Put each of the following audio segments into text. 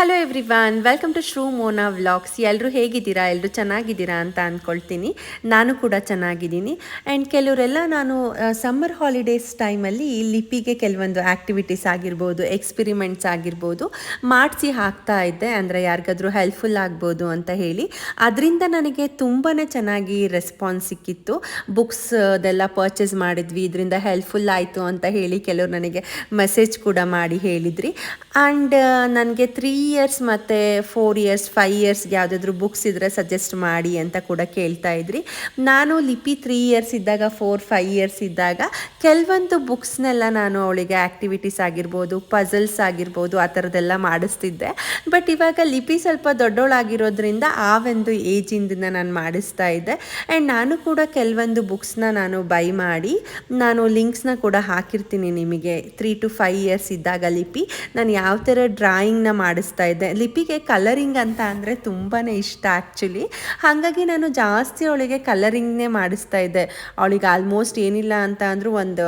Hello everyone, welcome to Shru Mona vlogs. ಎಲ್ಲರೂ ಹೇಗಿದ್ದೀರಾ? ಎಲ್ಲರೂ ಚೆನ್ನಾಗಿದ್ದೀರಾ ಅಂತ ಅಂದ್ಕೊಳ್ತೀನಿ. ನಾನು ಕೂಡ ಚೆನ್ನಾಗಿದ್ದೀನಿ. ಆ್ಯಂಡ್ ಕೆಲವರೆಲ್ಲ ನಾನು ಸಮ್ಮರ್ ಹಾಲಿಡೇಸ್ ಟೈಮಲ್ಲಿ ಲಿಪಿಗೆ ಕೆಲವೊಂದು ಆ್ಯಕ್ಟಿವಿಟೀಸ್ ಆಗಿರ್ಬೋದು, ಎಕ್ಸ್ಪಿರಿಮೆಂಟ್ಸ್ ಆಗಿರ್ಬೋದು ಮಾಡಿಸಿ ಹಾಕ್ತಾ ಇದ್ದೆ. ಅಂದರೆ ಯಾರಿಗಾದ್ರೂ ಹೆಲ್ಪ್ಫುಲ್ ಆಗ್ಬೋದು ಅಂತ ಹೇಳಿ. ಅದರಿಂದ ನನಗೆ ತುಂಬಾ ಚೆನ್ನಾಗಿ ರೆಸ್ಪಾನ್ಸ್ ಸಿಕ್ಕಿತ್ತು. ಬುಕ್ಸ್ ಅದೆಲ್ಲ ಪರ್ಚೇಸ್ ಮಾಡಿದ್ವಿ, ಇದರಿಂದ ಹೆಲ್ಪ್ಫುಲ್ ಆಯಿತು ಅಂತ ಹೇಳಿ ಕೆಲವರು ನನಗೆ ಮೆಸೇಜ್ ಕೂಡ ಮಾಡಿ ಹೇಳಿದ್ರಿ. ಆ್ಯಂಡ್ ನನಗೆ 3 ಇಯರ್ಸ್ ಮತ್ತು 4 ಇಯರ್ಸ್ 5 ಇಯರ್ಸ್ಗೆ ಯಾವುದಾದ್ರೂ ಬುಕ್ಸ್ ಇದ್ದರೆ ಸಜೆಸ್ಟ್ ಮಾಡಿ ಅಂತ ಕೂಡ ಕೇಳ್ತಾ ಇದ್ರಿ. ನಾನು ಲಿಪಿ 3 ಇಯರ್ಸ್ ಇದ್ದಾಗ 4-5 ಇಯರ್ಸ್ ಇದ್ದಾಗ ಕೆಲವೊಂದು ಬುಕ್ಸ್ನೆಲ್ಲ ನಾನು ಅವಳಿಗೆ ಆ್ಯಕ್ಟಿವಿಟೀಸ್ ಆಗಿರ್ಬೋದು, ಪಝಲ್ಸ್ ಆಗಿರ್ಬೋದು, ಆ ಥರದ್ದೆಲ್ಲ ಮಾಡಿಸ್ತಿದ್ದೆ. ಬಟ್ ಇವಾಗ ಲಿಪಿ ಸ್ವಲ್ಪ ದೊಡ್ಡವಳಾಗಿರೋದ್ರಿಂದ ಆ ಒಂದು ಏಜಿಂದ ನಾನು ಮಾಡಿಸ್ತಾ ಇದ್ದೆ. ಆ್ಯಂಡ್ ನಾನು ಕೂಡ ಕೆಲವೊಂದು ಬುಕ್ಸ್ನ ನಾನು ಬೈ ಮಾಡಿ ನಾನು ಲಿಂಕ್ಸ್ನ ಕೂಡ ಹಾಕಿರ್ತೀನಿ ನಿಮಗೆ. 3-5 ಇಯರ್ಸ್ ಇದ್ದಾಗ ಲಿಪಿ ನಾನು ಯಾವ ಥರ ಡ್ರಾಯಿಂಗ್ನ ಮಾಡಿಸ್ತಾ ಇದ್ದೆ. ಲಿಪಿಗೆ ಕಲರಿಂಗ್ ಅಂತ ಅಂದರೆ ತುಂಬಾ ಇಷ್ಟ ಆ್ಯಕ್ಚುಲಿ. ಹಾಗಾಗಿ ನಾನು ಜಾಸ್ತಿ ಅವಳಿಗೆ ಕಲರಿಂಗ್ನೇ ಮಾಡಿಸ್ತಾ ಇದ್ದೆ. ಅವಳಿಗೆ ಆಲ್ಮೋಸ್ಟ್ ಏನಿಲ್ಲ ಅಂತ ಅಂದರೂ ಒಂದು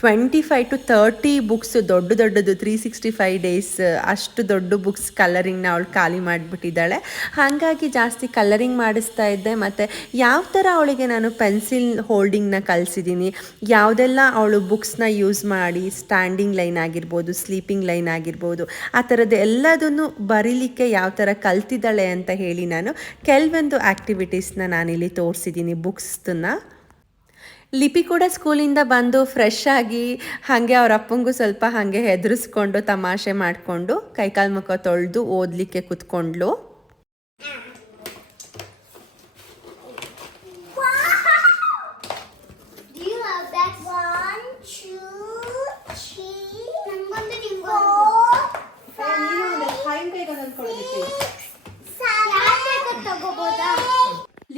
25-30 ಬುಕ್ಸ್ ದೊಡ್ಡದು 365 ಡೇಸ್ ಅಷ್ಟು ದೊಡ್ಡ ಬುಕ್ಸ್ ಕಲರಿಂಗ್ನ ಅವಳು ಖಾಲಿ ಮಾಡಿಬಿಟ್ಟಿದ್ದಾಳೆ. ಹಾಗಾಗಿ ಜಾಸ್ತಿ ಕಲರಿಂಗ್ ಮಾಡಿಸ್ತಾ ಇದ್ದೆ. ಮತ್ತು ಯಾವ ಥರ ಅವಳಿಗೆ ನಾನು ಪೆನ್ಸಿಲ್ ಹೋಲ್ಡಿಂಗ್ನ ಕಲಿಸಿದ್ದೀನಿ, ಯಾವುದೆಲ್ಲ ಅವಳು ಬುಕ್ಸ್ನ ಯೂಸ್ ಮಾಡಿ ಸ್ಟ್ಯಾಂಡಿಂಗ್ ಲೈನ್ ಆಗಿರ್ಬೋದು, ಸ್ಲೀಪಿಂಗ್ ಲೈನ್ ಆಗಿರ್ಬೋದು, ಆ ಥರದ್ದು ಎಲ್ಲದನ್ನು ಬರೀಲಿಕ್ಕೆ ಯಾವ ಥರ ಕಲ್ತಿದ್ದಾಳೆ ಅಂತ ಹೇಳಿ ನಾನು ಕೆಲವೊಂದು ಆ್ಯಕ್ಟಿವಿಟೀಸ್ನ ನಾನಿಲ್ಲಿ ತೋರಿಸಿದ್ದೀನಿ ಬುಕ್ಸ್ನ. ಲಿಪಿ ಕೂಡ ಸ್ಕೂಲಿಂದ ಬಂದು ಫ್ರೆಶ್ ಆಗಿ ಹಾಗೆ ಅವ್ರ ಅಪ್ಪಂಗೂ ಸ್ವಲ್ಪ ಹಾಗೆ ಹೆದರಿಸ್ಕೊಂಡು ತಮಾಷೆ ಮಾಡಿಕೊಂಡು ಕೈಕಾಲು ಮುಖ ತೊಳೆದು ಓದಲಿಕ್ಕೆ ಕೂತ್ಕೊಂಡ್ಲು.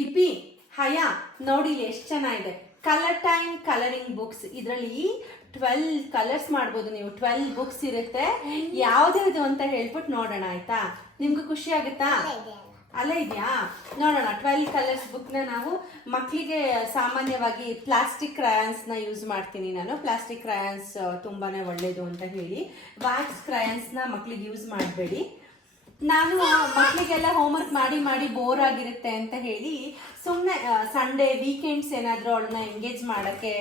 ಲಿಪಿ ಹಯ ನೋಡಿ ಎಷ್ಟು ಚೆನ್ನಾಗಿದೆ. Colour time colouring books. ಇದರಲ್ಲಿ 12 ಕಲರ್ಸ್ ಮಾಡ್ಬೋದು ನೀವು. 12 ಬುಕ್ಸ್ ಇರುತ್ತೆ. ಯಾವ್ದು ಅಂತ ಹೇಳ್ಬಿಟ್ಟು ನೋಡೋಣ, ಆಯ್ತಾ? ನಿಮ್ಗೂ ಖುಷಿ ಆಗುತ್ತಾ? ಅಲ್ಲೇ ಇದೆಯಾ? ನೋಡೋಣ. 12 ಕಲರ್ಸ್ ಬುಕ್ನ ನಾವು ಮಕ್ಕಳಿಗೆ ಸಾಮಾನ್ಯವಾಗಿ ಪ್ಲಾಸ್ಟಿಕ್ ಕ್ರಯಾನ್ಸ್ನ ಯೂಸ್ ಮಾಡ್ತೀನಿ ನಾನು. ಪ್ಲಾಸ್ಟಿಕ್ ಕ್ರಯಾನ್ಸ್ ತುಂಬಾನೇ ಒಳ್ಳೇದು ಅಂತ ಹೇಳಿ. ವ್ಯಾಕ್ಸ್ ಕ್ರಯಾನ್ಸ್ನ ಮಕ್ಕಳಿಗೆ ಯೂಸ್ ಮಾಡಬೇಡಿ. ನಾನು ಮಕ್ಕಳಿಗೆಲ್ಲ ಹೋಮ್ವರ್ಕ್ ಮಾಡಿ ಬೋರ್ ಆಗಿರುತ್ತೆ ಅಂತ ಹೇಳಿ ಸುಮ್ಮನೆ ಸಂಡೇ ವೀಕೆಂಡ್ಸ್ ಏನಾದರೂ ಅವಳನ್ನ ಎಂಗೇಜ್ ಮಾಡೋಕ್ಕೆ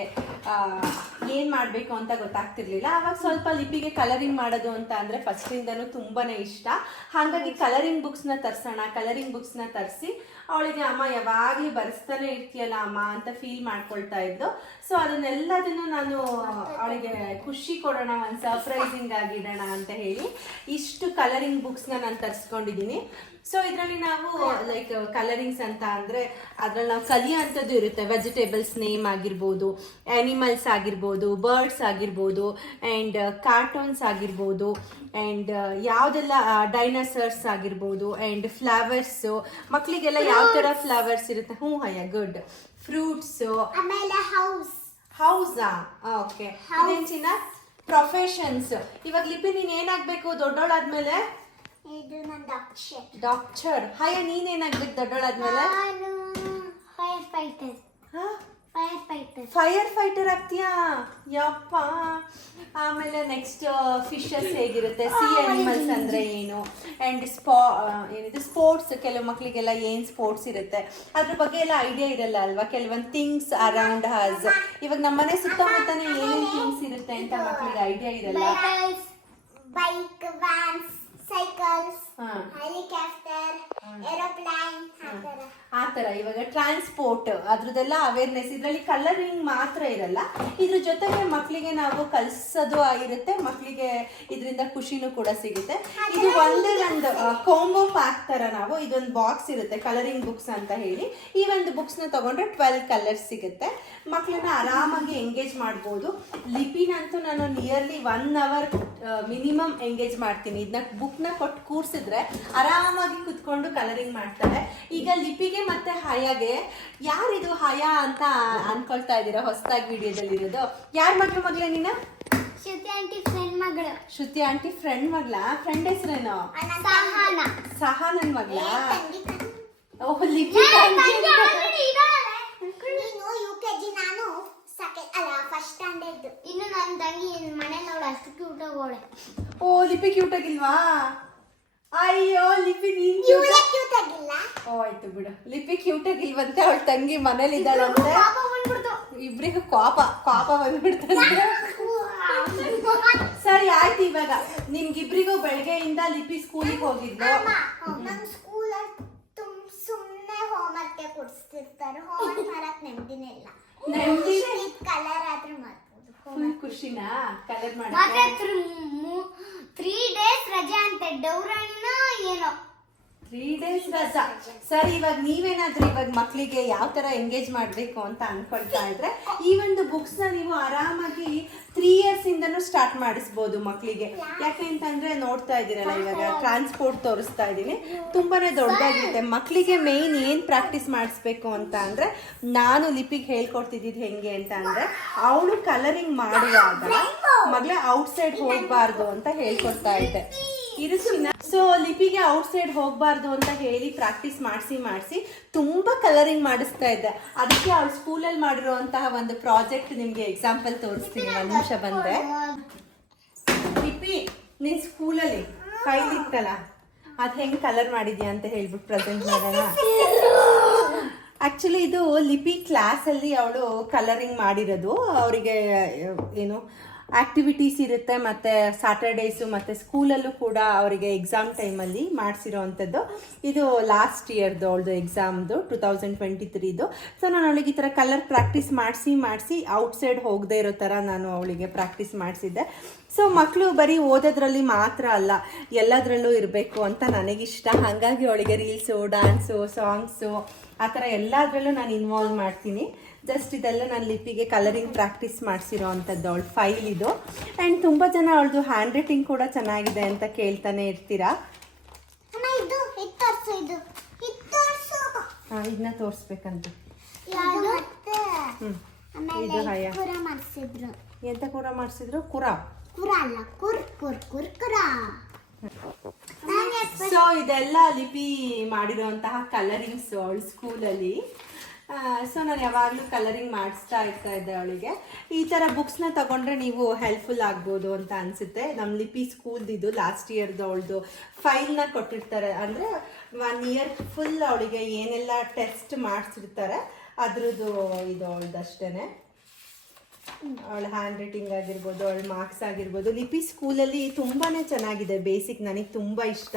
ಏನು ಮಾಡಬೇಕು ಅಂತ ಗೊತ್ತಾಗ್ತಿರ್ಲಿಲ್ಲ. ಆವಾಗ ಸ್ವಲ್ಪ ಲಿಪಿಗೆ ಕಲರಿಂಗ್ ಮಾಡೋದು ಅಂತ ಅಂದರೆ ಫಸ್ಟಿಂದನೂ ತುಂಬಾ ಇಷ್ಟ. ಹಾಗಾಗಿ ಕಲರಿಂಗ್ ಬುಕ್ಸ್ನ ತರಿಸಿ ಅವಳಿಗೆ ಅಮ್ಮ ಯಾವಾಗಲೂ ಬರೆಸ್ತಾನೆ ಇರ್ತೀಯಲ್ಲ ಅಮ್ಮ ಅಂತ ಫೀಲ್ ಮಾಡ್ಕೊಳ್ತಾ ಇದ್ದು. ಸೊ ಅದನ್ನೆಲ್ಲದನ್ನು ನಾನು ಅವಳಿಗೆ ಖುಷಿ ಕೊಡೋಣ, ಒಂದು ಸರ್ಪ್ರೈಸಿಂಗ್ ಆಗಿಡೋಣ ಅಂತ ಹೇಳಿ ಇಷ್ಟು ಕಲರಿಂಗ್ ಬುಕ್ಸ್ನ ನಾನು ತರಿಸ್ಕೊಂಡಿದ್ದೀನಿ. ಸೊ ಇದರಲ್ಲಿ ನಾವು ಲೈಕ್ ಕಲರಿಂಗ್ಸ್ ಅಂತ ಅಂದರೆ ಅದರಲ್ಲಿ ನಾವು ಕಲಿಯೋಂಥದ್ದು ಇರುತ್ತೆ. ವೆಜಿಟೇಬಲ್ಸ್ ನೇಮ್ ಆಗಿರ್ಬೋದು, ಆ್ಯನಿಮಲ್ಸ್ ಆಗಿರ್ಬೋದು, ಬರ್ಡ್ಸ್ ಆಗಿರ್ಬೋದು, ಆ್ಯಂಡ್ ಕಾರ್ಟೂನ್ಸ್ ಆಗಿರ್ಬೋದು, ಆ್ಯಂಡ್ ಯಾವುದೆಲ್ಲ ಡೈನೋಸರ್ಸ್ ಆಗಿರ್ಬೋದು, ಆ್ಯಂಡ್ ಫ್ಲವರ್ಸು. ಮಕ್ಕಳಿಗೆಲ್ಲ ಯಾವ ಥರ ಫ್ಲವರ್ಸ್ ಇರುತ್ತೆ? ಹಯ ಗುಡ್. ಫ್ರೂಟ್ಸು, ಆಮೇಲೆ ಹೌಸಾ? ಓಕೆ. ಇದೇನು ಚಿನ್ನ? ಪ್ರೊಫೆಷನ್ಸ್. ಇವಾಗ ಲಿಪಿ ನೀನು ಏನಾಗಬೇಕು ದೊಡ್ಡೋಳಾದ್ಮೇಲೆ? ಇದು ನನ್ನ ಡಾಕ್ಟರ್. ಹಯ ನೀನೇನಾಗ್ಬೇಕು ದೊಡ್ಡೋಳಾದ್ಮೇಲೆ? Fire fighter ಆಗ್ತೀಯಾ? ಯಪ್ಪ. ಆಮೇಲೆ ನೆಕ್ಸ್ಟ್ ಫಿಶಸ್ ಹೇಗಿರುತ್ತೆ, ಸಿ ಅನಿಮಲ್ಸ್ ಅಂದ್ರೆ ಏನು, ಆ್ಯಂಡ್ ಏನಿದೆ ಸ್ಪೋರ್ಟ್ಸ್. ಕೆಲವು ಮಕ್ಕಳಿಗೆಲ್ಲ ಏನು ಸ್ಪೋರ್ಟ್ಸ್ ಇರುತ್ತೆ ಅದ್ರ ಬಗ್ಗೆ ಎಲ್ಲ ಐಡಿಯಾ ಇರಲ್ಲ ಅಲ್ವಾ? ಕೆಲವೊಂದು ಥಿಂಗ್ಸ್ ಅರೌಂಡ್ ಹಸ್. ಇವಾಗ ನಮ್ಮನೆ ಸುತ್ತಮುತ್ತನೇ ಏನೇನು ಥಿಂಗ್ಸ್ ಇರುತ್ತೆ ಅಂತ ಮಕ್ಕಳಿಗೆ ಐಡಿಯಾ ಇರಲ್ಲ. Bike, wands, cycles, helicopter, aeroplane, ಆ ಥರ. ಇವಾಗ ಟ್ರಾನ್ಸ್ಪೋರ್ಟ್ ಅದ್ರದ್ದೆಲ್ಲ ಅವೇರ್ನೆಸ್. ಇದರಲ್ಲಿ ಕಲರಿಂಗ್ ಮಾತ್ರ ಇರಲ್ಲ, ಇದ್ರ ಜೊತೆಗೆ ಮಕ್ಕಳಿಗೆ ನಾವು ಕಲಿಸೋದು ಇರುತ್ತೆ. ಮಕ್ಕಳಿಗೆ ಇದರಿಂದ ಖುಷಿನೂ ಕೂಡ ಸಿಗುತ್ತೆ. ಇದು ಒಂದೇ ಒಂದು ಕಾಂಬೋ ಪ್ಯಾಕ್ ಥರ. ನಾವು ಇದೊಂದು ಬಾಕ್ಸ್ ಇರುತ್ತೆ ಕಲರಿಂಗ್ ಬುಕ್ಸ್ ಅಂತ ಹೇಳಿ. ಈ ಒಂದು ಬುಕ್ಸ್ನ ತಗೊಂಡ್ರೆ 12 ಕಲರ್ಸ್ ಸಿಗುತ್ತೆ. ಮಕ್ಕಳನ್ನ ಆರಾಮಾಗಿ ಎಂಗೇಜ್ ಮಾಡ್ಬೋದು. ಲಿಪಿನಂತೂ ನಾನು ನಿಯರ್ಲಿ 1 ಅವರ್ ಮಿನಿಮಮ್ ಎಂಗೇಜ್ ಮಾಡ್ತೀನಿ. ಇದನ್ನ ಬುಕ್ನ ಕೊಟ್ಟು ಕೂರಿಸಿದ್ರೆ ಆರಾಮಾಗಿ ಕುತ್ಕೊಂಡು ಕಲರಿಂಗ್ ಮಾಡ್ತಾರೆ. ಈಗ ಲಿಪಿಗೆ ಮತ್ತೆ ಹಯಾಗೆ, ಯಾರಿದು ಹಯಾ ಅಂತ ಅನ್ಕೊಳ್ತಾ ಇದ್ದೀರಾ ಹೊಸದಾಗಿ ವಿಡಿಯೋದಲ್ಲಿ ಇರೋದು? ಯಾರ ಮಗಳು ಮಗಳೇ ನೀನು? ಶ್ರುತಿ ಆಂಟಿ ಫ್ರೆಂಡ್ ಮಗಳು. ಶ್ರುತಿ ಆಂಟಿ ಫ್ರೆಂಡ್ ಮಗಳ? ಫ್ರೆಂಡ್ ಹೆಸರೇನು? ಸಹಾನನ್ ಮಗಳ? ಓಹ್ ಲಿಪಿ. ನೀನು UKG, ನಾನು ಸೆಕೆಂಡ್ ಅಲ್ಲ ಫಸ್ಟ್ ಸ್ಟ್ಯಾಂಡರ್ಡ್. ಇನ್ನು ನನ್ನ ತಂಗಿ ಮನೆ ನೋಡು ಅಷ್ಟು ಕ್ಯೂಟ್ ಆಗೋಳೆ. ಓ ಲಿಪಿ ಕ್ಯೂಟ್ ಆಗಿಲ್ವಾ? ಅಯ್ಯೋ ಲಿಪಿ ನೀನ್ ಇವಳೇ ಕ್ಯೂಟ್ ಆಗಿಲ್ಲ. ಓ ಆಯ್ತು ಬಿಡು. ಲಿಪಿ ಕ್ಯೂಟ್ ಆಗಿಲ್ವಂತೆ, ಅವಳ ತಂಗಿ ಮನೇಲಿ ಇದ್ದಾಳಂತೆ. ಪಾಪ ಬಂದ್ಬಿಡ್ತು. ಇಬ್ರಿಗೂ ಕೋಪ ಬಂದ್ಬಿಡ್ತಂತೆ. ಸರಿ ಆಯ್ತು, ಇವಾಗ ನಿಮ್ಗಿಬ್ರಿಗೂ ಬೆಳಗ್ಗೆಯಿಂದ ಲಿಪಿ ಸ್ಕೂಲಿಗೆ ಹೋಗಿದ್ದು. ನಮ್ಮ ಸ್ಕೂಲಲ್ಲಿ ಸುಮ್ಮನೆ ಹೋಮ್ವರ್ಕ್ ಕೊಡಿಸ್ತಿರ್ತಾರೆ. ಹೋಮ್ವರ್ಕ್ ಮಾಡಕ್ ನೆಮ್ಮದಿನೇ ಇಲ್ಲ. ಕಲರ್ ಆದ್ರೂ ಮಾಡ್ಬೋದು. ಫುಲ್ ಖುಷಿನಾ ಕಲರ್ ಮಾಡಿ? ಮತ್ತೆ 3 days ರಜೆ ಅಂತೆ. ಡೌರಾಣಿನ ಏನೋ 3 days ರಜಾ. ಸರಿ, ಇವಾಗ ನೀವೇನಾದ್ರೂ ಇವಾಗ ಮಕ್ಕಳಿಗೆ ಯಾವ ತರ ಎಂಗೇಜ್ ಮಾಡ್ಬೇಕು ಅಂತ ಅನ್ಕೊಳ್ತಾ ಇದ್ರೆ ಈ ಒಂದು ಬುಕ್ಸ್ ನ ನೀವು ಆರಾಮಾಗಿ 3 years ಇಂದನೂ ಸ್ಟಾರ್ಟ್ ಮಾಡಿಸ್ಬೋದು ಮಕ್ಕಳಿಗೆ. ಯಾಕೆ ಅಂತಂದ್ರೆ ನೋಡ್ತಾ ಇದ್ದೀರಲ್ಲ, ಇವಾಗ ಟ್ರಾನ್ಸ್ಪೋರ್ಟ್ ತೋರಿಸ್ತಾ ಇದ್ದೀನಿ, ತುಂಬಾನೇ ದೊಡ್ಡದಾಗಿರುತ್ತೆ. ಮಕ್ಕಳಿಗೆ ಮೇಯ್ನ್ ಏನ್ ಪ್ರಾಕ್ಟೀಸ್ ಮಾಡಿಸ್ಬೇಕು ಅಂತ ಅಂದ್ರೆ, ನಾನು ಲಿಪಿಗೆ ಹೇಳ್ಕೊಡ್ತಿದ್ದು ಹೆಂಗೆ ಅಂತ ಅಂದ್ರೆ, ಅವಳು ಕಲರಿಂಗ್ ಮಾಡುವಾಗ ಮಗಳೇ ಔಟ್ಸೈಡ್ ಹೋಗ್ಬಾರ್ದು ಅಂತ ಹೇಳ್ಕೊಡ್ತಾ ಇದ್ದೆ. ಸೊ ಲಿಪಿಗೆ ಔಟ್ಸೈಡ್ ಹೋಗ್ಬಾರ್ದು ಅಂತ ಹೇಳಿ ಪ್ರಾಕ್ಟೀಸ್ ಮಾಡಿಸಿ ತುಂಬಾ ಕಲರಿಂಗ್ ಮಾಡಿಸ್ತಾ ಇದ್ದೆ. ಅದಕ್ಕೆ ಅವ್ಳು ಸ್ಕೂಲಲ್ಲಿ ಮಾಡಿರುವಂತಹ ಒಂದು ಪ್ರಾಜೆಕ್ಟ್ ನಿಮ್ಗೆ ಎಕ್ಸಾಂಪಲ್ ತೋರಿಸ್ತೀನಿ. ಒಂದು ನಿಮಿಷ ಬಂದೆ. ಲಿಪಿ, ನಿನ್ ಸ್ಕೂಲಲ್ಲಿ ಫೈಲ್ ಇತ್ತಲ್ಲ, ಅದ್ ಹೆಂಗ್ ಕಲರ್ ಮಾಡಿದ್ಯಾ ಅಂತ ಹೇಳ್ಬಿಟ್ಟು ಪ್ರೆಸೆಂಟ್ ಮಾಡೋಣ. ಆಕ್ಚುಲಿ ಇದು ಲಿಪಿ ಕ್ಲಾಸ್ ಅಲ್ಲಿ ಅವಳು ಕಲರಿಂಗ್ ಮಾಡಿರೋದು. ಅವರಿಗೆ ಏನು ಆಕ್ಟಿವಿಟೀಸ್ ಇರುತ್ತೆ, ಮತ್ತೆ ಸ್ಯಾಟರ್ಡೇಸು ಮತ್ತೆ ಸ್ಕೂಲಲ್ಲೂ ಕೂಡ ಅವರಿಗೆ ಎಕ್ಸಾಮ್ ಟೈಮಲ್ಲಿ ಮಾಡಿಸಿರೋವಂಥದ್ದು. ಇದು ಲಾಸ್ಟ್ ಇಯರ್ದು ಅವಳದು ಎಕ್ಸಾಮ್ದು 2023ದು. ಸೊ ನಾನು ಅವಳಿಗೆ ಈ ಥರ ಕಲರ್ ಪ್ರಾಕ್ಟೀಸ್ ಮಾಡಿಸಿ ಔಟ್ಸೈಡ್ ಹೋಗದೆ ಇರೋ ಥರ ನಾನು ಅವಳಿಗೆ ಪ್ರಾಕ್ಟೀಸ್ ಮಾಡಿಸಿದ್ದೆ. ಸೊ ಮಕ್ಕಳು ಬರೀ ಓದೋದ್ರಲ್ಲಿ ಮಾತ್ರ ಅಲ್ಲ, ಎಲ್ಲದರಲ್ಲೂ ಇರಬೇಕು ಅಂತ ನನಗಿಷ್ಟ. ಹಾಗಾಗಿ ಅವಳಿಗೆ ರೀಲ್ಸು, ಡ್ಯಾನ್ಸು, ಸಾಂಗ್ಸು ಆ ಥರ ಎಲ್ಲದರಲ್ಲೂ ನಾನು ಇನ್ವಾಲ್ವ್ ಮಾಡ್ತೀನಿ. ಜಸ್ಟ್ ಇದೆಲ್ಲ ನಾನು ಲಿಪಿಗೆ ಕಲರಿಂಗ್ ಪ್ರಾಕ್ಟೀಸ್ ಮಾಡಿಸಿರೋ ಅಂಥದ್ದು ಅವಳ ಫೈಲ್ ಇದು. ಆ್ಯಂಡ್ ತುಂಬ ಜನ ಅವಳದು ಹ್ಯಾಂಡ್ ರೈಟಿಂಗ್ ಕೂಡ ಚೆನ್ನಾಗಿದೆ ಅಂತ ಕೇಳ್ತಾನೆ ಇರ್ತೀರಾ. ಇದನ್ನ ತೋರಿಸ್ಬೇಕಂತ. ಇದು ಹಯ ಎಂತ ಕೂರ ಮಾಡಿಸಿದ್ರು? ಸೊ ಇದೆಲ್ಲ ಲಿಪಿ ಮಾಡಿರೋಂತಹ ಕಲರಿಂಗ್ಸ್ ಅವಳ ಸ್ಕೂಲಲ್ಲಿ. ಸೊ ನಾನು ಯಾವಾಗಲೂ ಕಲರಿಂಗ್ ಮಾಡಿಸ್ತಾ ಇದ್ದೆ ಅವಳಿಗೆ. ಈ ಥರ ಬುಕ್ಸ್ನ ತಗೊಂಡ್ರೆ ನೀವು ಹೆಲ್ಪ್ಫುಲ್ ಆಗ್ಬೋದು ಅಂತ ಅನಿಸುತ್ತೆ. ನಮ್ಮ ಲಿಪಿ ಸ್ಕೂಲ್ದಿದ್ದು ಲಾಸ್ಟ್ ಇಯರ್ದು ಅವಳದು ಫೈಲ್ನ ಕೊಟ್ಟಿರ್ತಾರೆ. ಅಂದರೆ 1 year ಫುಲ್ ಅವಳಿಗೆ ಏನೆಲ್ಲ ಟೆಸ್ಟ್ ಮಾಡಿಸಿರ್ತಾರೆ ಅದ್ರದ್ದು ಇದು ಅವಳದಷ್ಟೇ. ಅವಳ ಹ್ಯಾಂಡ್ ರೈಟಿಂಗ್ ಆಗಿರ್ಬೋದು, ಅವಳ ಮಾರ್ಕ್ಸ್ ಆಗಿರ್ಬೋದು. ಲಿಪಿ ಸ್ಕೂಲಲ್ಲಿ ತುಂಬಾ ಚೆನ್ನಾಗಿದೆ. ಬೇಸಿಕ್ ನನಗೆ ತುಂಬ ಇಷ್ಟ.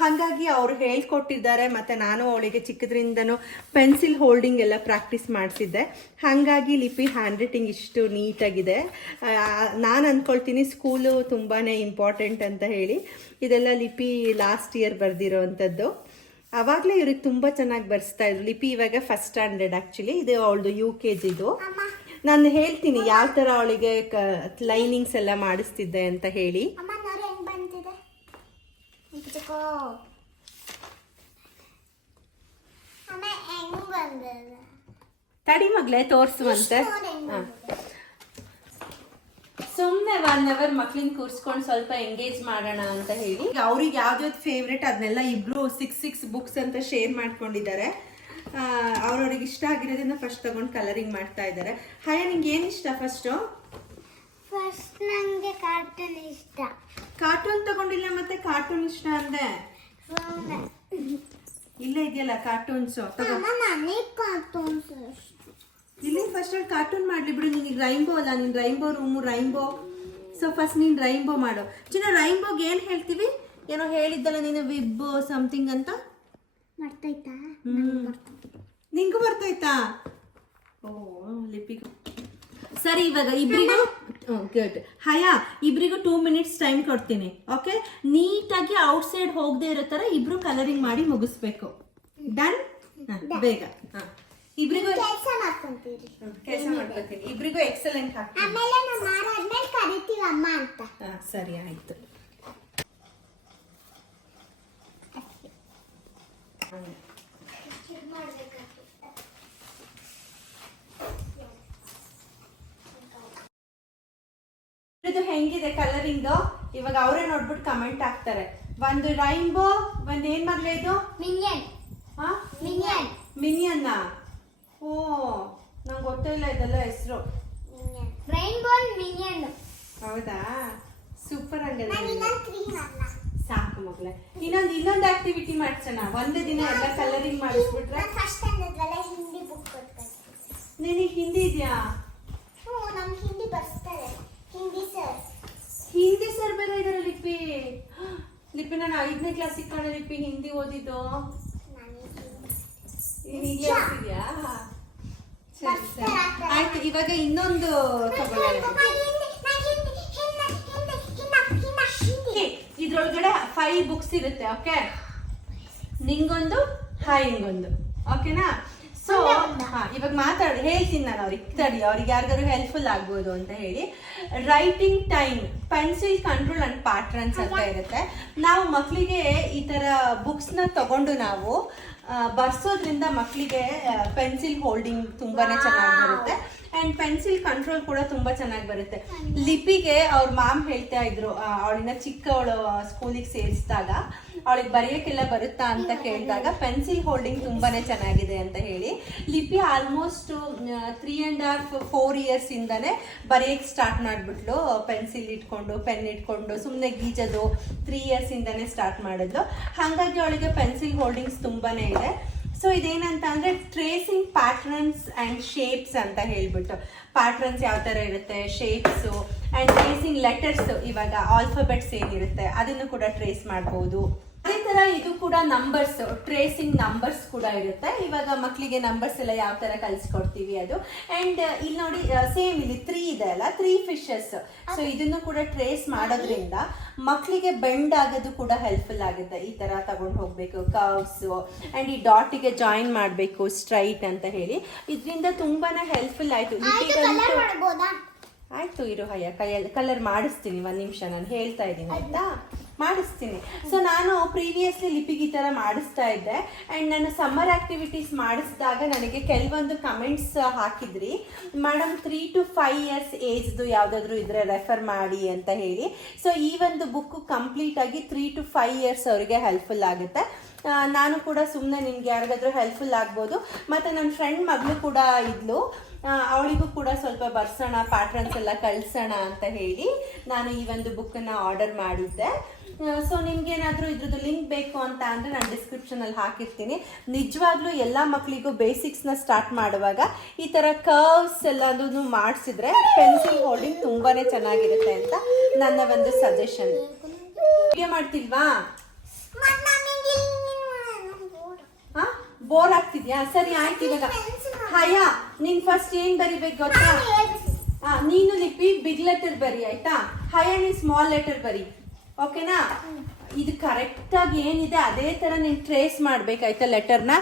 ಹಾಗಾಗಿ ಅವರು ಹೇಳ್ಕೊಟ್ಟಿದ್ದಾರೆ. ಮತ್ತು ನಾನು ಅವಳಿಗೆ ಚಿಕ್ಕದ್ರಿಂದನೂ ಪೆನ್ಸಿಲ್ ಹೋಲ್ಡಿಂಗ್ ಎಲ್ಲ ಪ್ರಾಕ್ಟೀಸ್ ಮಾಡಿಸಿದ್ದೆ. ಹಾಗಾಗಿ ಲಿಪಿ ಹ್ಯಾಂಡ್ ರೈಟಿಂಗ್ ಇಷ್ಟು ನೀಟಾಗಿದೆ. ನಾನು ಅಂದ್ಕೊಳ್ತೀನಿ ಸ್ಕೂಲು ತುಂಬಾ ಇಂಪಾರ್ಟೆಂಟ್ ಅಂತ ಹೇಳಿ. ಇದೆಲ್ಲ ಲಿಪಿ ಲಾಸ್ಟ್ ಇಯರ್ ಬರೆದಿರೋ ಅಂಥದ್ದು. ಆವಾಗಲೇ ಇವ್ರಿಗೆ ತುಂಬ ಚೆನ್ನಾಗಿ ಬರ್ಸ್ತಾ ಇದ್ರು. ಲಿಪಿ ಇವಾಗ ಫಸ್ಟ್ ಸ್ಟ್ಯಾಂಡರ್ಡ್ ಆ್ಯಕ್ಚುಲಿ. ಇದು ಅವಳದು UKG ಇದು. ನಾನು ಹೇಳ್ತೀನಿ ಯಾವ ಥರ ಅವಳಿಗೆ ಲೈನಿಂಗ್ಸ್ ಎಲ್ಲ ಮಾಡಿಸ್ತಿದ್ದೆ ಅಂತ ಹೇಳಿ. ತಡಿ ಮಗಳೇ ತೋರಿಸುವಂತೆ. ಸುಮ್ಮನೆ 1 hour ಮಕ್ಳಿನ ಕೂರಿಸ್ಕೊಂಡು ಸ್ವಲ್ಪ ಎಂಗೇಜ್ ಮಾಡೋಣ ಅಂತ ಹೇಳಿ ಅವ್ರಿಗೆ ಯಾವ್ದಾವ್ದು ಫೇವ್ರೆಟ್ ಅದನ್ನೆಲ್ಲ ಇಬ್ರು 6 ಬುಕ್ಸ್ ಅಂತ ಶೇರ್ ಮಾಡ್ಕೊಂಡಿದ್ದಾರೆ. ಅವ್ರವ್ರಿಗೆ ಇಷ್ಟ ಆಗಿರೋದನ್ನ ಫಸ್ಟ್ ತಗೊಂಡು ಕಲರಿಂಗ್ ಮಾಡ್ತಾ ಇದ್ದಾರೆ. ಹಯ, ನಿಂಗೆ ಏನು ಇಷ್ಟ ಫಸ್ಟ್ ನಂಗೆ ಕಾರ್ಟೂನ್ ಇಷ್ಟ. ಕಾರ್ಟೂನ್ ತಗೊಂಡಿಲ್ಲ, ಮತ್ತೆ ಕಾರ್ಟೂನ್ ಇಷ್ಟ ಅಂದೆ. ಇಲ್ಲೇ ಇದೆಯಲ್ಲ ಕಾರ್ಟೂನ್ಸ್, ಇಲ್ಲಿ ಫಸ್ಟ್ ಅಲ್ಲಿ ಕಾರ್ಟೂನ್ ಮಾಡ್ಲಿ ಬಿಡು. ನಿನಗೆ ರೈನ್ಬೋ ಅಲ್ಲ, ನೀನ್ rainbow room rainbow. So first ನೀನ್ ರೈನ್ಬೋ ಮಾಡು. ಚಿನ್ನ, ರೈನ್ಬೋಗೆ ಏನ್ ಹೇಳ್ತೀವಿ? ಏನೋ ಹೇಳಿದ್ದಲ್ಲ ನೀನು, ವಿಬ್ ಸಮಥಿಂಗ್ ಅಂತ. ಬರ್ತೈತಾ? ನಿಂಗೂ ಬರ್ತೈತಾ? ಓ ಲಿಪಿ. ಸರಿ, ಇವಾಗ ಇಬ್ರಿಗೂ ಗುಡ್. ಹಯಾ, ಇಬ್ರಿಗೂ 2 minutes ಟೈಮ್ ಕೊಡ್ತೀನಿ. ಓಕೆ, ನೀಟಾಗಿ ಔಟ್ಸೈಡ್ ಹೋಗದೆ ಇರೋ ತರ ಇಬ್ರು ಕಲರಿಂಗ್ ಮಾಡಿ ಮುಗಿಸ್ಬೇಕು. ಡನ್? ಬೇಗ. ಇಬ್ರಿಗೂ ಕೆಲಸ ಮಾಡ್ಕೊಂತೀರಿ. ಕೆಲಸ ಮಾಡ್ಕೊತೀನಿ. ಇಬ್ರಿಗೂ ಎಕ್ಸಲೆಂಟ್ ಹಾಕ್ತೀನಿ. ಆಮೇಲೆ ನಾವು ಮಾರಾದ್ಮೇಲೆ ಕರಿತೀವಿ ಅಮ್ಮ ಅಂತ. ಸರಿ ಆಯ್ತು. ಇದು ಹೆಂಗಿದೆ ಕಲರಿಂಗ್? ಇವಾಗ ಅವರೇ ನೋಡ್ಬಿಟ್ಟು ಕಮೆಂಟ್ ಹಾಕ್ತಾರೆ. ಒಂದು ರೈನ್ಬೋ, ಒಂದು ಏನ್ ಮಗ್ಲೇ ಇದು? ಮಿನಿಯನ್. ಮಿನಿಯನ್. ಮಿನಿಯನ್ನ? ಓ, ನಂಗೆ ಗೊತ್ತಿಲ್ಲ ಇದೆಲ್ಲ ಹೆಸರು. ರೈನ್ಬೋ ಮಿನಿಯನ್. ಹೌದಾ? ಸೂಪರ್. ಹಂಗಲ್ಲ ಸಾಕು ಮಗ್ಳೆ. ಇನ್ನೊಂದು ಆಕ್ಟಿವಿಟಿ ಮಾಡ್ಸೋಣ. ಒಂದೇ ದಿನ ಎಲ್ಲ ಕಲರಿಂಗ್ ಮಾಡಿಸ್ಬಿಟ್ರೆ. ಫಸ್ಟ್ ಸ್ಟ್ಯಾಂಡರ್ಡ್ ಹಿಂದಿ ಬುಕ್ ಕೊಡ್ತಾರೆ. ನಿನಗೆ ಹಿಂದಿ ಇದೆಯಾ? ನಮ್ಗೆ ಹಿಂದಿ ಬರ್ಸ್ತಾರೆ. ಹಿಂದಿ ಸರ್ ಬೇರೆ ಇದಾರೆ ಲಿಪಿ. ನಾನು 5ನೇ ಕ್ಲಾಸಿಗೆ ಕಾಣ ಲಿಪಿ ಹಿಂದಿ ಓದಿದ್ದು. ಹೀಗೆ ಓದ್ತಿದ್ಯಾ? ಸರಿ ಸರಿ ಆಯ್ತು. ಇವಾಗ ಇನ್ನೊಂದು ತಗೊಳ್ಳೋಣ. ಇದ್ರೊಳಗಡೆ 5 ಬುಕ್ಸ್ ಇರುತ್ತೆ. ಓಕೆ, ನಿಂಗೊಂದು ಹಾಯಿಂಗೊಂದು. ಓಕೆನಾ? ಸೊ ಇವಾಗ ಹೇಳ್ತೀನಿ ನಾನು ಅವ್ರಿಗೆ ಯಾರಿಗಾರು ಹೆಲ್ಪ್ಫುಲ್ ಆಗ್ಬೋದು ಅಂತ ಹೇಳಿ. Writing time, pencil control and patterns ಅಂತ ಇರುತ್ತೆ. ನಾವು ಮಕ್ಕಳಿಗೆ ಈ ತರ ಬುಕ್ಸ್ನ ತಗೊಂಡು ನಾವು ಬರ್ಸೋದ್ರಿಂದ ಮಕ್ಕಳಿಗೆ ಪೆನ್ಸಿಲ್ ಹೋಲ್ಡಿಂಗ್ ತುಂಬಾನೇ ಚೆನ್ನಾಗಿ ಬರುತ್ತೆ ಅಂಡ್ ಪೆನ್ಸಿಲ್ ಕಂಟ್ರೋಲ್ ಕೂಡ ತುಂಬಾ ಚೆನ್ನಾಗಿ ಬರುತ್ತೆ. ಲಿಪಿಗೆ ಅವ್ರ ಮ್ಯಾಮ್ ಹೇಳ್ತಾ ಇದ್ರು, ಅವಳಿನ ಚಿಕ್ಕವಳು ಸ್ಕೂಲಿಗೆ ಸೇರಿಸಿದಾಗ ಅವಳಿಗೆ ಬರೆಯೋಕ್ಕೆಲ್ಲ ಬರುತ್ತಾ ಅಂತ ಕೇಳಿದಾಗ ಪೆನ್ಸಿಲ್ ಹೋಲ್ಡಿಂಗ್ ತುಂಬಾನೇ ಚೆನ್ನಾಗಿದೆ ಅಂತ ಹೇಳಿ. ಲಿಪಿ ಆಲ್ಮೋಸ್ಟ್ 3.5-4 ಇಯರ್ಸ್ ಇಂದಾನೆ ಬರೆಯಕ್ಕೆ ಸ್ಟಾರ್ಟ್ ಮಾಡಿಬಿಟ್ಲು. ಪೆನ್ಸಿಲ್ ಇಟ್ಕೊಂಡು ಪೆನ್ ಇಟ್ಕೊಂಡು ಸುಮ್ಮನೆ ಗೀಜೋದು 3 ಇಯರ್ಸ್ ಇಂದಾನೆ ಸ್ಟಾರ್ಟ್ ಮಾಡಿದ್ಲು. ಹಾಗಾಗಿ ಅವಳಿಗೆ ಪೆನ್ಸಿಲ್ ಹೋಲ್ಡಿಂಗ್ಸ್ ತುಂಬಾನೇ ಇದೆ. ಸೊ ಇದೇನಂತ ಅಂದ್ರೆ ಟ್ರೇಸಿಂಗ್ ಪ್ಯಾಟ್ರನ್ಸ್ ಅಂಡ್ ಶೇಪ್ಸ್ ಅಂತ ಹೇಳ್ಬಿಟ್ಟು, ಪ್ಯಾಟ್ರನ್ಸ್ ಯಾವ ತರ ಇರುತ್ತೆ, ಶೇಪ್ಸ್ ಅಂಡ್ ಟ್ರೇಸಿಂಗ್ ಲೆಟರ್ಸ್. ಇವಾಗ ಆಲ್ಫಾಬೆಟ್ಸ್ ಏನಿರುತ್ತೆ ಅದನ್ನು ಕೂಡ ಟ್ರೇಸ್ ಮಾಡಬಹುದು. ಅದೇ ತರ ಇದು ಕೂಡ ನಂಬರ್ಸ್, ಟ್ರೇಸಿಂಗ್ ನಂಬರ್ಸ್ ಕೂಡ ಇರುತ್ತೆ. ಇವಾಗ ಮಕ್ಕಳಿಗೆ ನಂಬರ್ಸ್ ಎಲ್ಲ ಯಾವ ತರ ಕಲಿಸ್ಕೊಡ್ತೀವಿ ಅದು. ಅಂಡ್ ಇಲ್ಲಿ ನೋಡಿ ಸೇಮ್ ಇಲ್ಲಿ 3 ಇದೆ ಅಲ್ಲ, 3 ಫಿಶಸ್. ಸೊ ಇದನ್ನು ಕೂಡ ಟ್ರೇಸ್ ಮಾಡೋದ್ರಿಂದ ಮಕ್ಕಳಿಗೆ ಬೆಂಡ್ ಆಗೋದು ಕೂಡ ಹೆಲ್ಪ್ಫುಲ್ ಆಗುತ್ತೆ. ಈ ತರ ತಗೊಂಡು ಹೋಗ್ಬೇಕು ಕರ್ವ್ಸ್ ಅಂಡ್ ಈ ಡಾಟಿಗೆ ಜಾಯಿನ್ ಮಾಡಬೇಕು ಸ್ಟ್ರೈಟ್ ಅಂತ ಹೇಳಿ. ಇದರಿಂದ ತುಂಬಾನೇ ಹೆಲ್ಪ್ಫುಲ್ ಆಯ್ತು. ಆಯ್ತು ಇರು ಹಯ್ಯ, ಕೈಯಲ್ಲಿ ಕಲರ್ ಮಾಡಿಸ್ತೀನಿ. 1 ನಿಮಿಷ, ನಾನು ಹೇಳ್ತಾ ಇದ್ದೀನಿ ಆಯ್ತಾ, ಮಾಡಿಸ್ತೀನಿ. ಸೊ ನಾನು ಪ್ರೀವಿಯಸ್ಲಿ ಲಿಪಿಗೆ ಈ ತರ ಮಾಡಿಸ್ತಾ ಇದ್ದೆ ಅಂಡ್ ನಾನು ಸಮ್ಮರ್ ಆಕ್ಟಿವಿಟೀಸ್ ಮಾಡಿಸಿದಾಗ ನನಗೆ ಕೆಲವೊಂದು ಕಮೆಂಟ್ಸ್ ಹಾಕಿದ್ರಿ, ಮೇಡಮ್ 3 to 5 ಇಯರ್ಸ್ ಏಜ್ದು ಯಾವ್ದಾದ್ರು ಇದ್ರೆ ರೆಫರ್ ಮಾಡಿ ಅಂತ ಹೇಳಿ. ಸೊ ಈ ಒಂದು ಬುಕ್ ಕಂಪ್ಲೀಟ್ ಆಗಿ 3 to 5 ಇಯರ್ಸ್ ಅವರಿಗೆ ಹೆಲ್ಪ್ಫುಲ್ ಆಗುತ್ತೆ. ನಾನು ಕೂಡ ಸುಮ್ಮನೆ ನಿಮ್ಗೆ ಯಾರಿಗಾದ್ರೂ ಹೆಲ್ಪ್ಫುಲ್ ಆಗ್ಬೋದು. ಮತ್ತು ನನ್ನ ಫ್ರೆಂಡ್ ಮಗಳು ಕೂಡ ಇದ್ಲು, ಅವಳಿಗೂ ಕೂಡ ಸ್ವಲ್ಪ ಬರ್ಸೋಣ, ಪ್ಯಾಟ್ರನ್ಸ್ ಎಲ್ಲ ಕಳ್ಸೋಣ ಅಂತ ಹೇಳಿ ನಾನು ಈ ಒಂದು ಬುಕ್ಕನ್ನು ಆರ್ಡರ್ ಮಾಡಿದ್ದೆ. ಸೊ ನಿಮ್ಗೇನಾದರೂ ಇದ್ರದ್ದು ಲಿಂಕ್ ಬೇಕು ಅಂತ ಅಂದರೆ ನಾನು ಡಿಸ್ಕ್ರಿಪ್ಷನಲ್ಲಿ ಹಾಕಿರ್ತೀನಿ. ನಿಜವಾಗ್ಲೂ ಎಲ್ಲ ಮಕ್ಕಳಿಗೂ ಬೇಸಿಕ್ಸ್ನ ಸ್ಟಾರ್ಟ್ ಮಾಡುವಾಗ ಈ ಥರ ಕರ್ವ್ಸ್ ಎಲ್ಲದೂ ಮಾಡಿಸಿದ್ರೆ ಪೆನ್ಸಿಲ್ ಹೋಲ್ಡಿಂಗ್ ತುಂಬಾ ಚೆನ್ನಾಗಿರುತ್ತೆ ಅಂತ ನನ್ನ ಒಂದು ಸಜೆಷನ್. ವಿಡಿಯೋ ಮಾಡ್ತಿಲ್ವಾ? ಬೋರ್ ಆಗ್ತಿದ್ಯಾ? ಸರಿ ಆಯ್ತು. ಇವಾಗ ಹಯ ನೀನ್ ಫಸ್ಟ್ ಏನ್ ಬರಿಬೇಕು ಗೊತ್ತಾ? ನೀನು ಲಿಪಿ ಬಿಗ್ ಲೆಟರ್ ಬರಿ ಆಯ್ತಾ. ಹಯ ನೀನ್ ಸ್ಮಾಲ್ ಲೆಟರ್ ಬರಿ. ಓಕೆನಾ? ಇದು ಕರೆಕ್ಟ್ ಆಗಿ ಏನಿದೆ ಅದೇ ತರ ನೀನ್ ಟ್ರೇಸ್ ಮಾಡ್ಬೇಕಾಯ್ತಾ. ಲೆಟರ್ನ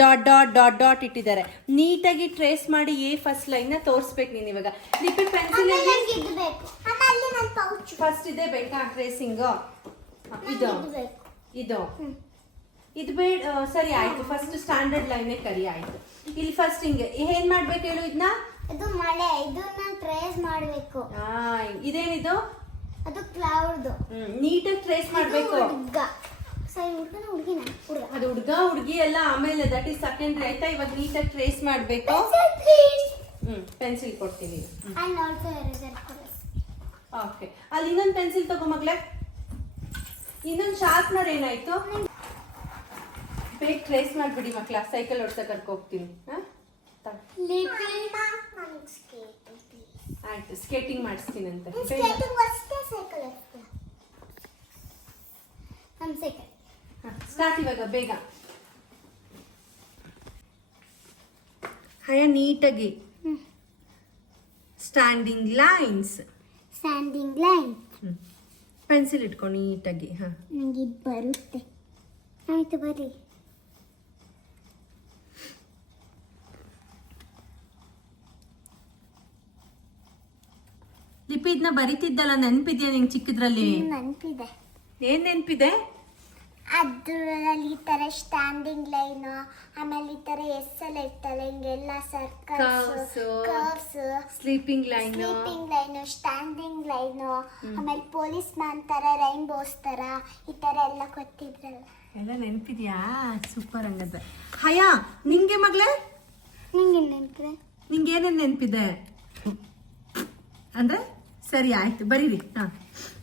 ಡಾಟ್ ಡಾಟ್ ಡಾಟ್ ಡಾಟ್ ಇಟ್ಟಿದ್ದಾರೆ, ನೀಟಾಗಿ ಟ್ರೇಸ್ ಮಾಡಿ ಫಸ್ಟ್ ಲೈನ್ ನ ತೋರಿಸ್ಬೇಕು ನೀನ್. ಇವಾಗ ಲಿಪಿ ಪೆನ್ಸಿಲ್ ಫಸ್ಟ್ ಇದೆ ಬೇಕಾ ಟ್ರೇಸಿಂಗ್? ಇದು ಬೇಡ. ಸರಿ ಆಯ್ತು, ಫಸ್ಟ್ ಸ್ಟ್ಯಾಂಡರ್ಡ್ ಲೈನ್ ಕರಿ ಆಯ್ತು. ಇಲ್ಲಿ ಫಸ್ಟ್ ಹಿಂಗೆ ಏನ್ ಮಾಡ್ಬೇಕು ಹೇಳು ಇದನ್ನ? ಇದು ಮಳೆ, ಇದನ್ನ ಟ್ರೇಸ್ ಮಾಡ್ಬೇಕು. ಇದೇನಿದು? ಅದು ಕ್ಲೌಡ್. ನೀಟಾಗಿ ಟ್ರೇಸ್ ಮಾಡ್ಬೇಕು. ಅದು ಹುಡುಗ ಹುಡುಗಿ ಎಲ್ಲ ಆಮೇಲೆ ದಟ್ ಈಸ್ ಸೆಕೆಂಡ್ರಿ ಆಯ್ತಾ. ಇವಾಗ ನೀಟಾಗಿ ಟ್ರೇಸ್ ಮಾಡ್ಬೇಕು. ಪೆನ್ಸಿಲ್ ಕೊಡ್ತೀನಿ. ಓಕೆ, ಅಲ್ಲಿ ಇನ್ನೊಂದು ಪೆನ್ಸಿಲ್ ತಗೋ ಮಗ್ಲೆ. ಇನ್ನೊಂದು ಶಾರ್ಪ್ನರ್ ಏನಾಯ್ತು? ಬೇಗ ಟ್ರೇಸ್ ಮಾಡ್ಬಿಡಿ ಮಕ್ಳ, ಸೈಕಲ್ ಓಡ್ಸಕ್ ಕರ್ಕೊ ಹೋಗ್ತೀನಿ. ಆಯ್ತು, ಸ್ಕೇಟಿಂಗ್ ಮಾಡಿಸ್ತೀನಂತೆ. ಸ್ಟಾರ್ಟ್ ಇವಾಗ ಬೇಗ. ಹಯ ನೀಟಾಗಿ ಸ್ಟ್ಯಾಂಡಿಂಗ್ ಲೈನ್ಸ್. ಪೆನ್ಸಿಲ್ ಇಟ್ಕೊಂಡು ನೀಟಾಗಿ. ನನಗೆ ಬರುತ್ತೆ. ಆಯ್ತು ಬರಿ. ಲಿಪಿ ಇದನ್ನ ಬರೀತಿದ್ದಲ್ಲ, ನೆನ್ಪಿದ್ಯಾ ನಿಂಗೆ ಚಿಕ್ಕದ್ರಲ್ಲಿ? ನೆನಪಿದೆ. ಏನ್ ನೆನ್ಪಿದೆ? ಅದ್ರಲ್ಲಿ ಈ ತರ ಸ್ಟ್ಯಾಂಡಿಂಗ್ ಲೈನ್, ಆಮೇಲೆ ಈ ತರ ಎಸ್ ಎಲ್ಲ ಇರ್ತಲ್ಲ ಹಿಂಗೆಲ್ಲ circles, curves, sleeping line, standing line, ಆಮೇಲೆ ಪೊಲೀಸ್ ಮ್ಯಾನ್ ತರ, ರೈನ್ಬೋಸ್ ತರ ಈ ತರ ಎಲ್ಲ ಕೊಟ್ಟಿದ್ರಲ್ಲ. ಎಲ್ಲ ನೆನ್ಪಿದ್ಯಾ? ಸೂಪರ್. ಹಂಗದ ಹಯಾ ನಿಂಗೆ ಮಗ್ಳೆ? ನಿಂಗೆ ನೆನಪಿದೆ? ನಿಂಗೆ ಏನೇನ್ ನೆನ್ಪಿದೆ ಅಂದ್ರೆ ಸರಿ ಆಯ್ತು, ಬರೀರಿ.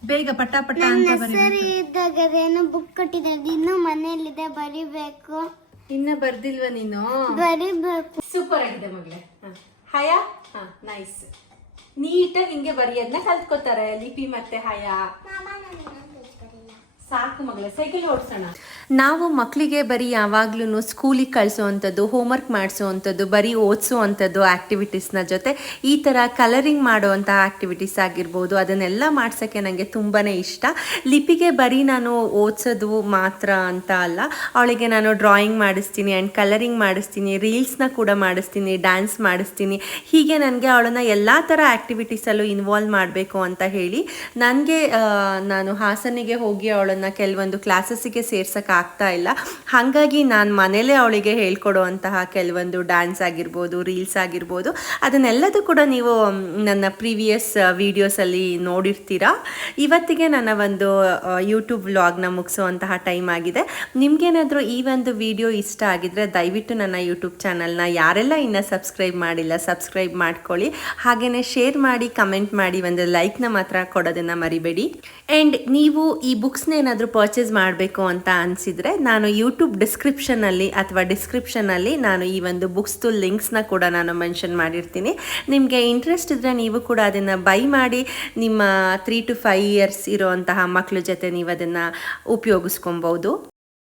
ಬೇಗ ಪಟ ಪಟ ಅಂತ ಬರೀರಿ. ಇದ್ದಾಗ ಅದೇನೋ ಬುಕ್ ಕೊಟ್ಟಿದ್ದಾರೆ, ಇನ್ನೂ ಮನೆಯಲ್ಲಿದೆ, ಬರಿಬೇಕು. ಇನ್ನ ಬರ್ದಿಲ್ವಾ ನೀನು? ಬರಿಬೇಕು. ಸೂಪರ್ ಆಗಿದೆ ಮಗಳೇ. ಹಯಾ ನೈಸ್. ನೀಟಾಗಿ ಹಿಂಗೆ ಬರೆಯೋದನ್ನ ಕಲ್ತ್ಕೋತಾರೆ ಲಿಪಿ ಮತ್ತೆ ಹಯಾ. ಸಾಕು ಮಗಳೇ, ಸೈಕಲ್ ಓಡಿಸೋಣ. ನಾವು ಮಕ್ಕಳಿಗೆ ಬರೀ ಯಾವಾಗ್ಲೂ ಸ್ಕೂಲಿಗೆ ಕಳಿಸೋವಂಥದ್ದು, ಹೋಮ್ವರ್ಕ್ ಮಾಡಿಸೋವಂಥದ್ದು, ಬರೀ ಓದಿಸೋವಂಥದ್ದು ಆ್ಯಕ್ಟಿವಿಟೀಸ್ನ ಜೊತೆ ಈ ಥರ ಕಲರಿಂಗ್ ಮಾಡೋವಂಥ ಆ್ಯಕ್ಟಿವಿಟೀಸ್ ಆಗಿರ್ಬೋದು, ಅದನ್ನೆಲ್ಲ ಮಾಡ್ಸೋಕ್ಕೆ ನನಗೆ ತುಂಬಾ ಇಷ್ಟ. ಲಿಪಿಗೆ ಬರೀ ನಾನು ಓದಿಸೋದು ಮಾತ್ರ ಅಂತ ಅಲ್ಲ, ಅವಳಿಗೆ ನಾನು ಡ್ರಾಯಿಂಗ್ ಮಾಡಿಸ್ತೀನಿ ಆ್ಯಂಡ್ ಕಲರಿಂಗ್ ಮಾಡಿಸ್ತೀನಿ, ರೀಲ್ಸ್ನ ಕೂಡ ಮಾಡಿಸ್ತೀನಿ, ಡ್ಯಾನ್ಸ್ ಮಾಡಿಸ್ತೀನಿ. ಹೀಗೆ ನನಗೆ ಅವಳನ್ನು ಎಲ್ಲ ಥರ ಆ್ಯಕ್ಟಿವಿಟೀಸಲ್ಲೂ ಇನ್ವಾಲ್ವ್ ಮಾಡಬೇಕು ಅಂತ ಹೇಳಿ ನನಗೆ ನಾನು ಹಾಸನಿಗೆ ಹೋಗಿ ಅವಳನ್ನು ಕೆಲವೊಂದು ಕ್ಲಾಸಸ್ಸಿಗೆ ಸೇರ್ಸೋಕೆ ಆಗ್ತಾ ಇಲ್ಲ. ಹಾಗಾಗಿ ನಾನು ಮನೇಲೇ ಅವಳಿಗೆ ಹೇಳ್ಕೊಡುವಂತಹ ಕೆಲವೊಂದು ಡ್ಯಾನ್ಸ್ ಆಗಿರ್ಬೋದು, ರೀಲ್ಸ್ ಆಗಿರ್ಬೋದು, ಅದನ್ನೆಲ್ಲದೂ ಕೂಡ ನೀವು ನನ್ನ ಪ್ರೀವಿಯಸ್ ವೀಡಿಯೋಸಲ್ಲಿ ನೋಡಿರ್ತೀರಾ. ಇವತ್ತಿಗೆ ನನ್ನ ಒಂದು ಯೂಟ್ಯೂಬ್ ವ್ಲಾಗ್ನ ಮುಗಿಸುವಂತಹ ಟೈಮ್ ಆಗಿದೆ. ನಿಮಗೇನಾದರೂ ಈ ಒಂದು ವಿಡಿಯೋ ಇಷ್ಟ ಆಗಿದ್ರೆ ದಯವಿಟ್ಟು ನನ್ನ ಯೂಟ್ಯೂಬ್ ಚಾನಲ್ನ ಯಾರೆಲ್ಲ ಇನ್ನೂ ಸಬ್ಸ್ಕ್ರೈಬ್ ಮಾಡಿಲ್ಲ ಸಬ್ಸ್ಕ್ರೈಬ್ ಮಾಡ್ಕೊಳ್ಳಿ. ಹಾಗೆಯೇ ಶೇರ್ ಮಾಡಿ, ಕಮೆಂಟ್ ಮಾಡಿ, ಒಂದು ಲೈಕ್ನ ಮಾತ್ರ ಕೊಡೋದನ್ನು ಮರಿಬೇಡಿ. ಆ್ಯಂಡ್ ನೀವು ಈ ಬುಕ್ಸ್ನ ಏನಾದರೂ ಪರ್ಚೇಸ್ ಮಾಡಬೇಕು ಅಂತ ಅನಿಸಿದರೆ ನಾನು ಯೂಟ್ಯೂಬ್ ಡಿಸ್ಕ್ರಿಪ್ಷನಲ್ಲಿ ನಾನು ಈ ಒಂದು ಬುಕ್ಸ್ದು ಲಿಂಕ್ಸ್ನ ಕೂಡ ನಾನು ಮೆನ್ಷನ್ ಮಾಡಿರ್ತೀನಿ. ನಿಮಗೆ ಇಂಟ್ರೆಸ್ಟ್ ಇದ್ದರೆ ನೀವು ಕೂಡ ಅದನ್ನು ಬೈ ಮಾಡಿ ನಿಮ್ಮ 3 to 5 years ಇರೋವಂತಹ ಮಕ್ಕಳ ಜೊತೆ ನೀವು ಅದನ್ನು ಉಪಯೋಗಿಸ್ಕೊಬೋದು.